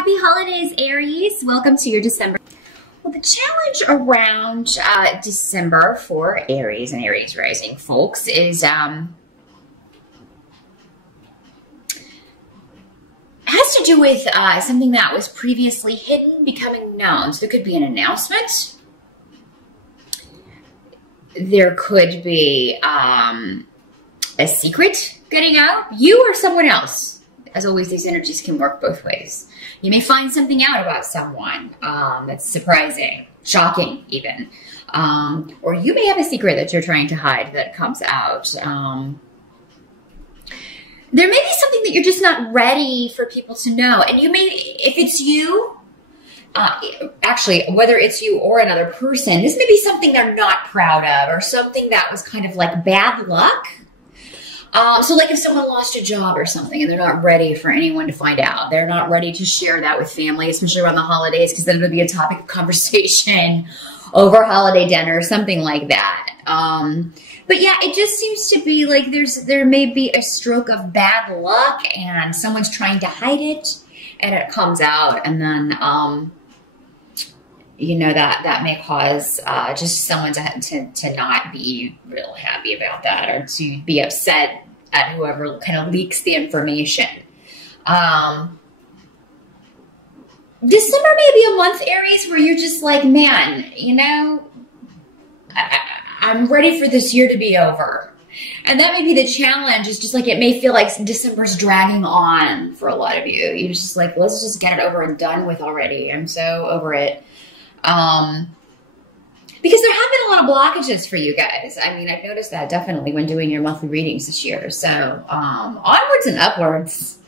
Happy holidays, Aries. Welcome to your December. Well, the challenge around December for Aries and Aries rising folks is has to do with something that was previously hidden becoming known. So there could be an announcement. There could be a secret getting out. You or someone else. As always, these energies can work both ways. You may find something out about someone that's surprising, shocking even. Or you may have a secret that you're trying to hide that comes out. There may be something that you're just not ready for people to know. And you may, if it's you, actually, whether it's you or another person, this may be something they're not proud of or something that was kind of like bad luck. So like if someone lost a job or something and they're not ready for anyone to find out, they're not ready to share that with family, especially around the holidays, because then it'll be a topic of conversation over holiday dinner or something like that. But yeah, it just seems to be like there may be a stroke of bad luck and someone's trying to hide it and it comes out, and then, you know, that may cause just someone to not be real happy about that, or to be upset at whoever kind of leaks the information. December may be a month, Aries, where you're just like, man, you know, I'm ready for this year to be over. And that may be the challenge. It's just like, it may feel like December's dragging on for a lot of you. You're just like, let's just get it over and done with already. I'm so over it. Because there have been a lot of blockages for you guys. I mean, I've noticed that definitely when doing your monthly readings this year. So, onwards and upwards.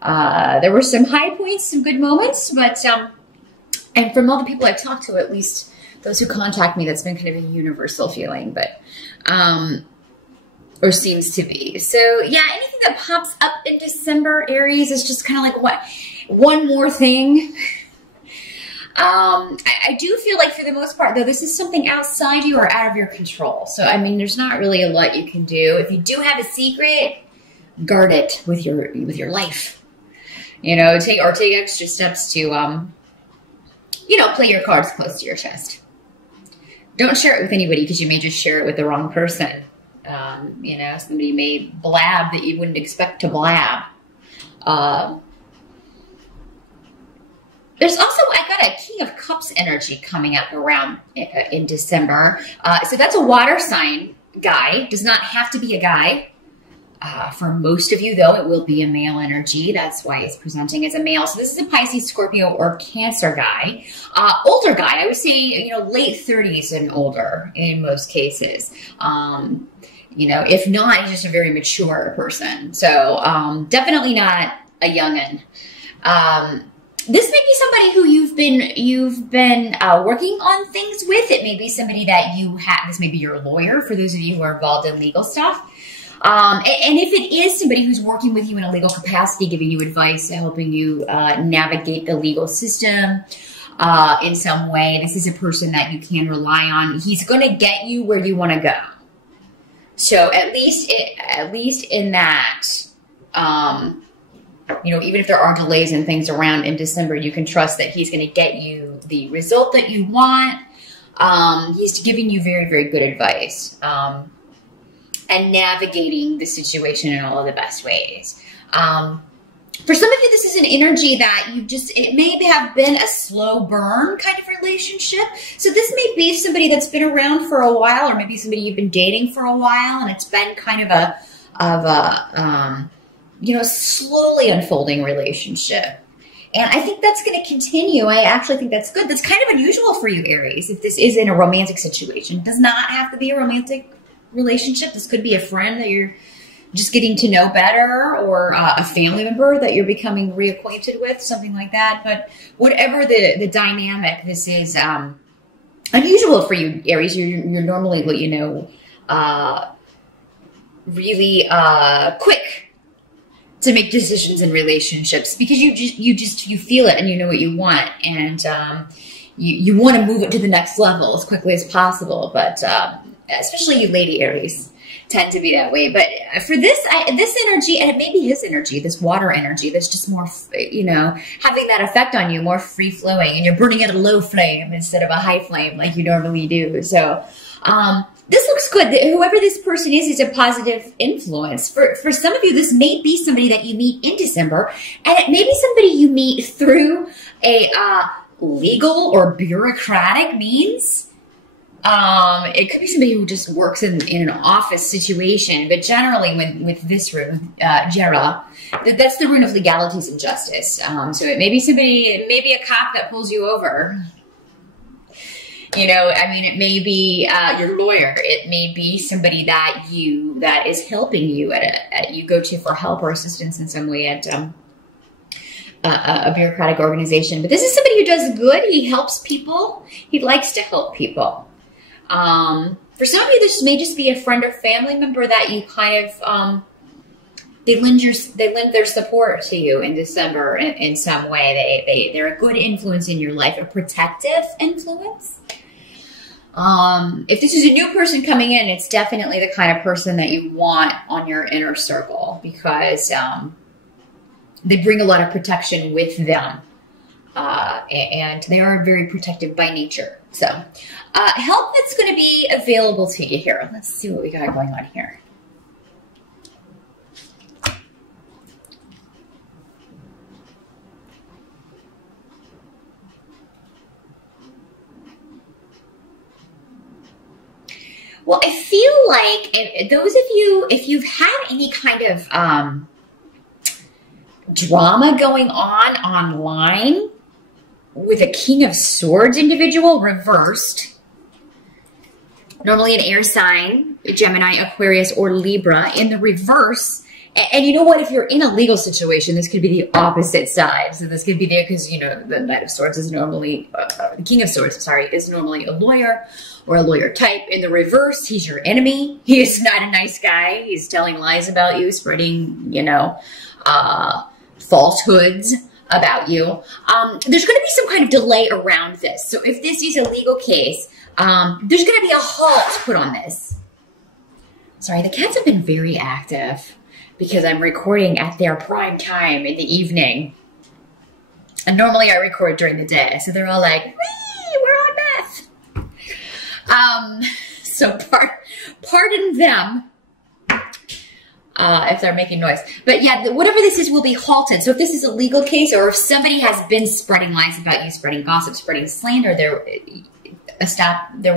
There were some high points, some good moments, but, and from all the people I've talked to, at least those who contact me, that's been kind of a universal feeling, but, or seems to be. So yeah, anything that pops up in December, Aries, is just kind of like, what, one more thing. I do feel like for the most part, though, this is something outside you or out of your control. So, I mean, there's not really a lot you can do. If you do have a secret, guard it with your life. You know, take extra steps to, you know, play your cards close to your chest. Don't share it with anybody because you may just share it with the wrong person. You know, somebody may blab that you wouldn't expect to blab. There's also, I got a King of Cups energy coming up around in December. So that's a water sign guy. Does not have to be a guy. For most of you, though, it will be a male energy. That's why it's presenting as a male. So this is a Pisces, Scorpio, or Cancer guy. Older guy, I would say, you know, late 30s and older in most cases. You know, if not, he's just a very mature person. So definitely not a youngin'. This may be somebody who you've been working on things with. It may be somebody that you have. This may be your lawyer, for those of you who are involved in legal stuff. And if it is somebody who's working with you in a legal capacity, giving you advice, helping you navigate the legal system in some way, this is a person that you can rely on. He's going to get you where you want to go. So at least in that, you know, even if there are delays and things around in December, you can trust that he's going to get you the result that you want. He's giving you very, very good advice. And navigating the situation in all of the best ways. For some of you, this is an energy that it may have been a slow burn kind of relationship. So this may be somebody that's been around for a while, or maybe somebody you've been dating for a while, and it's been kind of a you know, slowly unfolding relationship. And I think that's going to continue. I actually think that's good. That's kind of unusual for you, Aries, if this is in a romantic situation. It does not have to be a romantic relationship. This could be a friend that you're just getting to know better, or a family member that you're becoming reacquainted with, something like that. But whatever the dynamic, this is unusual for you, Aries. You're normally, you know, really quick to make decisions in relationships, because you feel it and you know what you want, and you want to move it to the next level as quickly as possible. But especially you, Lady Aries, tend to be that way. But for this energy, and it may be his energy, this water energy, that's just more, you know, having that effect on you, more free flowing, and you're burning at a low flame instead of a high flame like you normally do. So, this looks good. Whoever this person is a positive influence. For some of you, this may be somebody that you meet in December, and it may be somebody you meet through a legal or bureaucratic means. It could be somebody who just works in an office situation, but generally with this rune, Jera, that's the rune of legalities and justice. So it may be somebody, it may be a cop that pulls you over. You know, I mean, it may be your lawyer. It may be somebody that is helping you you go to for help or assistance in some way at a bureaucratic organization. But this is somebody who does good. He helps people. He likes to help people. For some of you, this may just be a friend or family member that you kind of they lend their support to you in December in some way. They're a good influence in your life, a protective influence. If this is a new person coming in, it's definitely the kind of person that you want on your inner circle, because they bring a lot of protection with them, and they are very protective by nature. So help that's going to be available to you here. Let's see what we got going on here. Well, I feel like those of you, if you've had any kind of drama going on online with a King of Swords individual reversed, normally an air sign, Gemini, Aquarius, or Libra, in the reverse. And you know what? If you're in a legal situation, this could be the opposite side. So this could be there because, you know, the Knight of Swords is normally, the King of Swords, sorry, is normally a lawyer or a lawyer type. In the reverse, he's your enemy. He is not a nice guy. He's telling lies about you, spreading, you know, falsehoods about you. There's going to be some kind of delay around this. So if this is a legal case, there's going to be a halt put on this. Sorry, the cats have been very active because I'm recording at their prime time in the evening. And normally I record during the day. So they're all like, wee, we're on meth. So pardon them if they're making noise. But yeah, whatever this is will be halted. So if this is a legal case, or if somebody has been spreading lies about you, spreading gossip, spreading slander, there will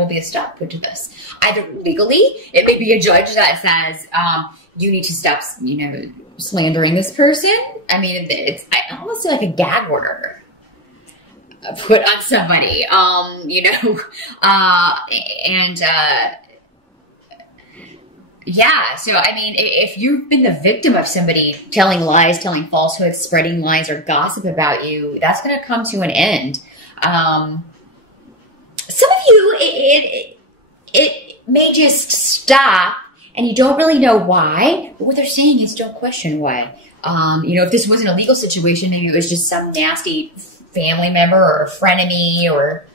be a stop put to this. Either legally, it may be a judge that says, you need to stop, you know, slandering this person. I mean, it's almost like a gag order put on somebody, you know, yeah. So, I mean, if you've been the victim of somebody telling lies, telling falsehoods, spreading lies or gossip about you, that's going to come to an end. Some of you, it may just stop and you don't really know why, but what they're saying is don't question why. You know, if this wasn't a legal situation, maybe it was just some nasty family member or frenemy or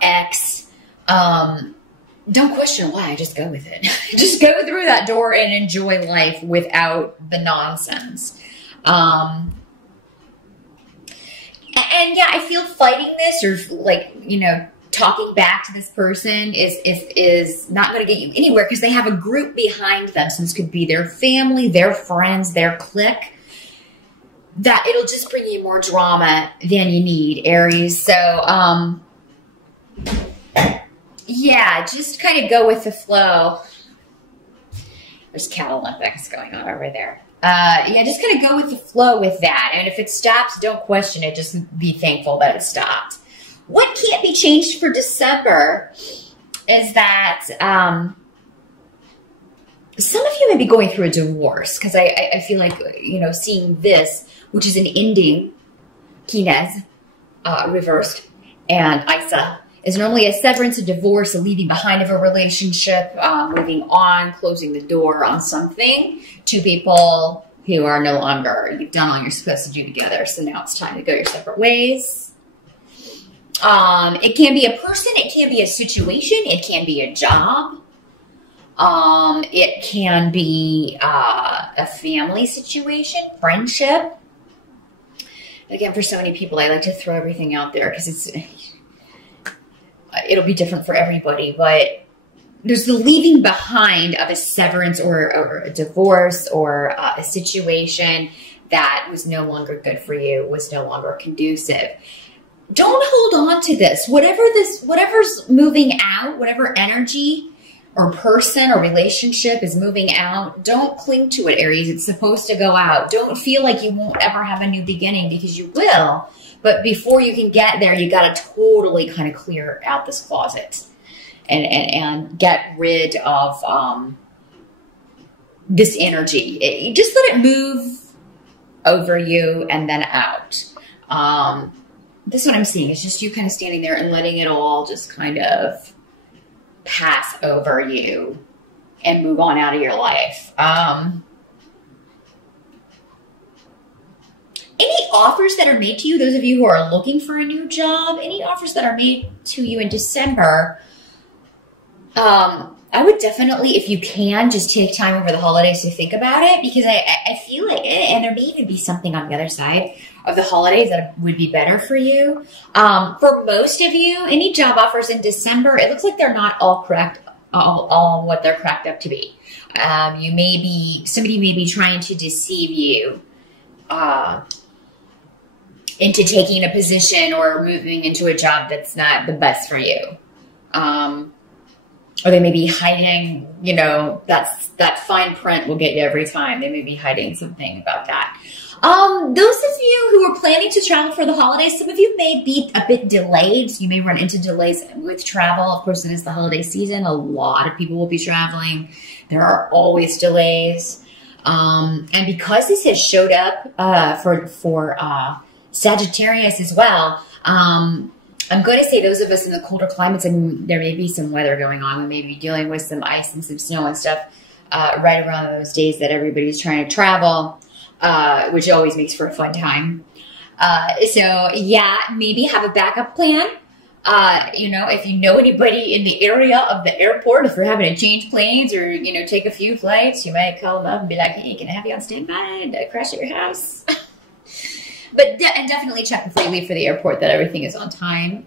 ex. Don't question why, just go with it. Just go through that door and enjoy life without the nonsense. And yeah, I feel fighting this or like, you know, talking back to this person is not going to get you anywhere because they have a group behind them. So this could be their family, their friends, their clique. That it'll just bring you more drama than you need, Aries. So, yeah, just kind of go with the flow. There's Cat Olympics going on over there. Yeah, just kind of go with the flow with that. And if it stops, don't question it. Just be thankful that it stopped. What can't be changed for December is that some of you may be going through a divorce, because I feel like, you know, seeing this, which is an ending, Kinez, reversed, and Isa, is normally a severance, a divorce, a leaving behind of a relationship, moving on, closing the door on something. Two people who are no longer, you've done all you're supposed to do together, so now it's time to go your separate ways. It can be a person, it can be a situation, it can be a job. It can be a family situation, friendship. Again, for so many people, I like to throw everything out there because it'll be different for everybody, but there's the leaving behind of a severance or a divorce or a situation that was no longer good for you, was no longer conducive. Don't hold on to this. Whatever's moving out, whatever energy or person or relationship is moving out, don't cling to it, Aries. It's supposed to go out. Don't feel like you won't ever have a new beginning, because you will. But before you can get there, you got to totally kind of clear out this closet and get rid of this energy. Just let it move over you and then out. This is what I'm seeing. It's just you kind of standing there and letting it all just kind of pass over you and move on out of your life. Any offers that are made to you, those of you who are looking for a new job, any offers that are made to you in December, I would definitely, if you can, just take time over the holidays to think about it, because I feel like, and there may even be something on the other side of the holidays that would be better for you. For most of you, any job offers in December, it looks like they're not all correct, all what they're cracked up to be. Somebody may be trying to deceive you into taking a position or moving into a job that's not the best for you. Or they may be hiding, that fine print will get you every time. They may be hiding something about that. Those of you who are planning to travel for the holidays, some of you may be a bit delayed. So you may run into delays with travel. Of course, it is the holiday season. A lot of people will be traveling. There are always delays. And because this has showed up for Sagittarius as well, I'm going to say those of us in the colder climates, and there may be some weather going on. We may be dealing with some ice and some snow and stuff right around those days that everybody's trying to travel, which always makes for a fun time. So yeah, maybe have a backup plan. If you know anybody in the area of the airport, if you're having to change planes or, take a few flights, you might call them up and be like, hey, can I have you on standby to crash at your house? But definitely check before you leave for the airport that everything is on time.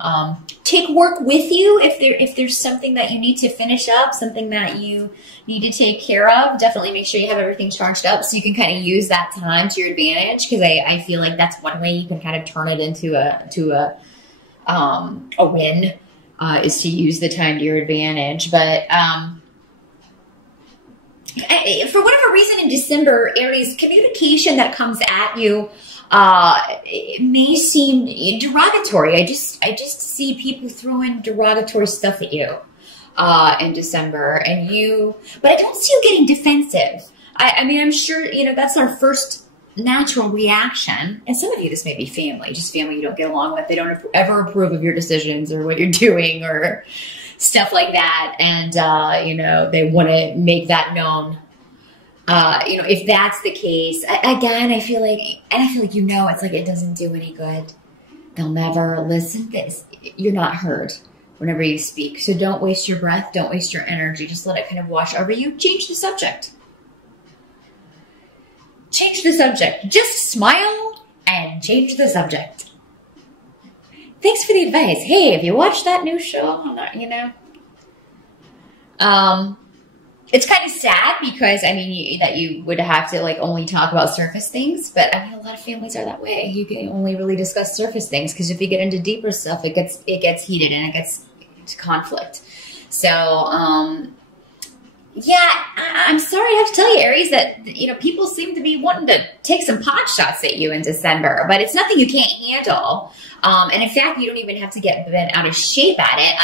Take work with you if there's something that you need to finish up, something that you need to take care of. Definitely make sure you have everything charged up so you can kind of use that time to your advantage, because I feel like that's one way you can kind of turn it into a win, is to use the time to your advantage. But for whatever reason in December, Aries, communication that comes at you, it may seem derogatory. I just see people throwing derogatory stuff at you in December, but I don't see you getting defensive. I mean, I'm sure, that's our first natural reaction. And some of you, this may be family, just family you don't get along with. They don't ever approve of your decisions or what you're doing or stuff like that. And, they want to make that known. If that's the case, again, I feel like, it's like it doesn't do any good. They'll never listen. You're not heard whenever you speak. So don't waste your breath. Don't waste your energy. Just let it kind of wash over you. Change the subject. Change the subject. Just smile and change the subject. Thanks for the advice. Hey, have you watched that new show? It's kind of sad because, that you would have to only talk about surface things, but a lot of families are that way. You can only really discuss surface things, because if you get into deeper stuff, it gets heated and it gets to conflict. So, yeah, I'm sorry I have to tell you, Aries, that, people seem to be wanting to take some pot shots at you in December, but it's nothing you can't handle. And in fact, you don't even have to get bent out of shape at it.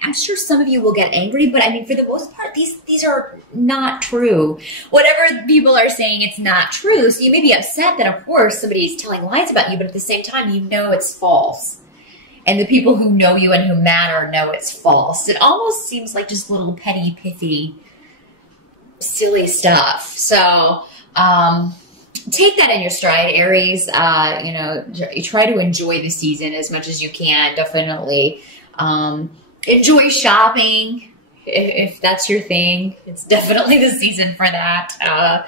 I'm sure some of you will get angry, but for the most part, these are not true. Whatever people are saying, it's not true. So you may be upset that, of course, somebody's telling lies about you, but at the same time, it's false. And the people who know you and who matter know it's false. It almost seems like just little petty, pithy, silly stuff. So, take that in your stride, Aries. Try to enjoy the season as much as you can. Definitely enjoy shopping. if that's your thing, it's definitely the season for that.